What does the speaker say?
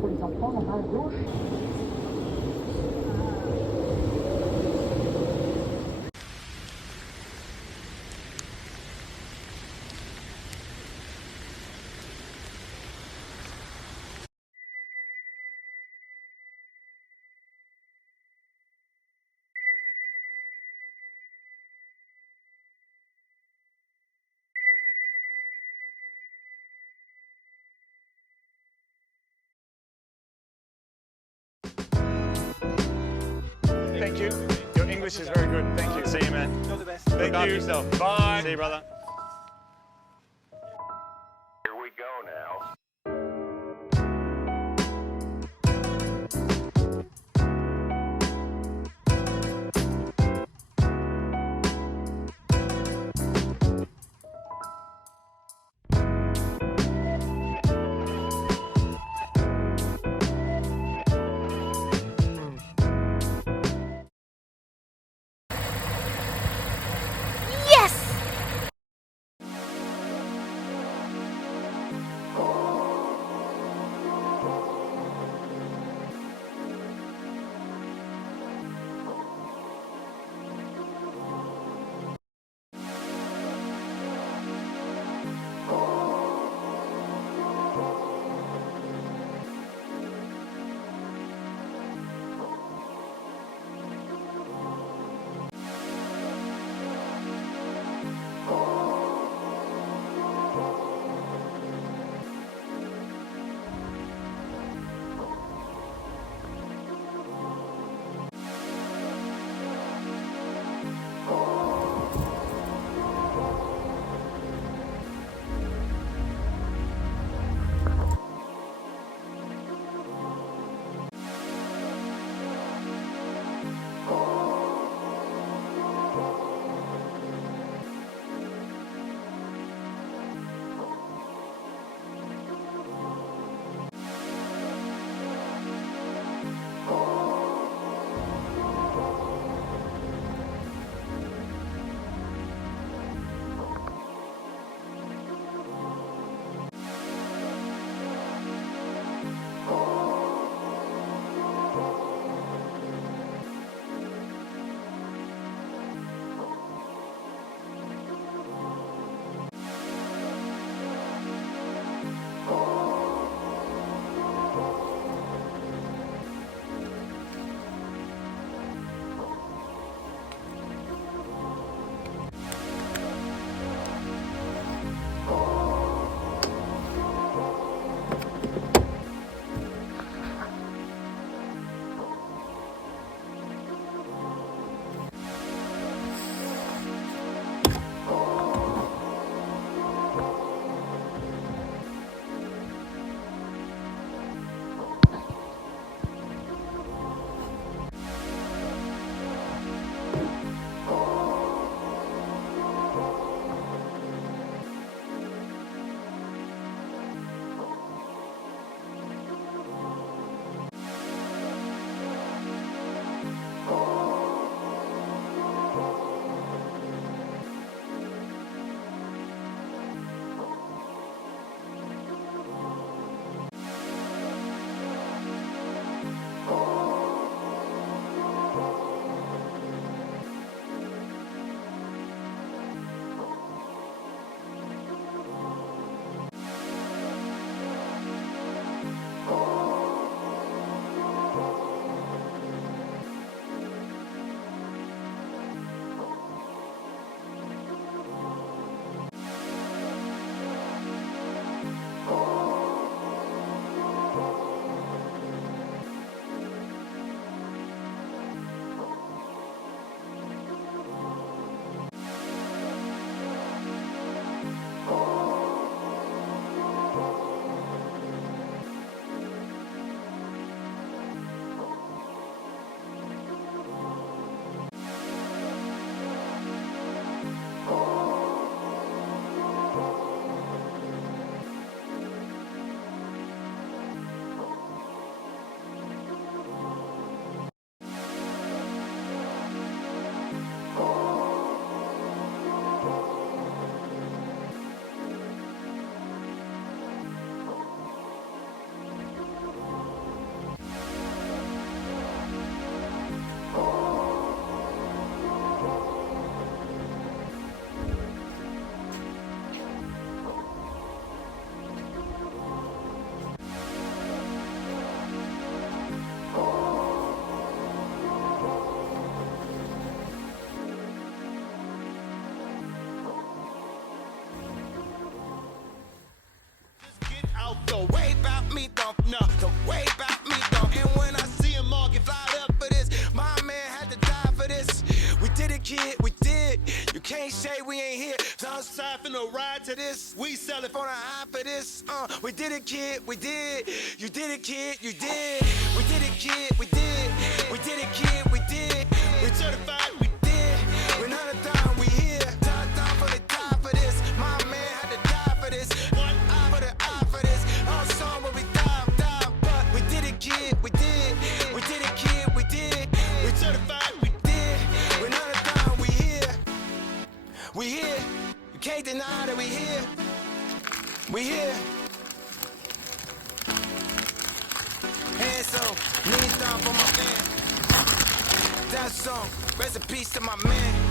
Pour les enfants, on va à gauche. Thank you. Your English is very good. Thank you. See you, man. You're the best. Look Thank after you. yourself. Bye. See you, brother. Here we go now. know the way about me though. And when I see them all get flyed up for this, my man had to die for this. We did it, kid, we did. You can't say we ain't here. Southside finna ride to this. We sell it for the high for this. We did it, kid, we did. You did it, kid, you did. We did it, kid, we did. We did it, kid, we did. We certified, we did. We're not a dime, we here. Down for the die for this. My man had to die for this. One eye for the eye for this. Our song where we die, but we did it, kid, we did. We did it, kid, we did. We certified, we did. We're not a dime, we here. We here. You can't deny that we here. We here. And so, knees down for my man. That song, rest in peace to my man.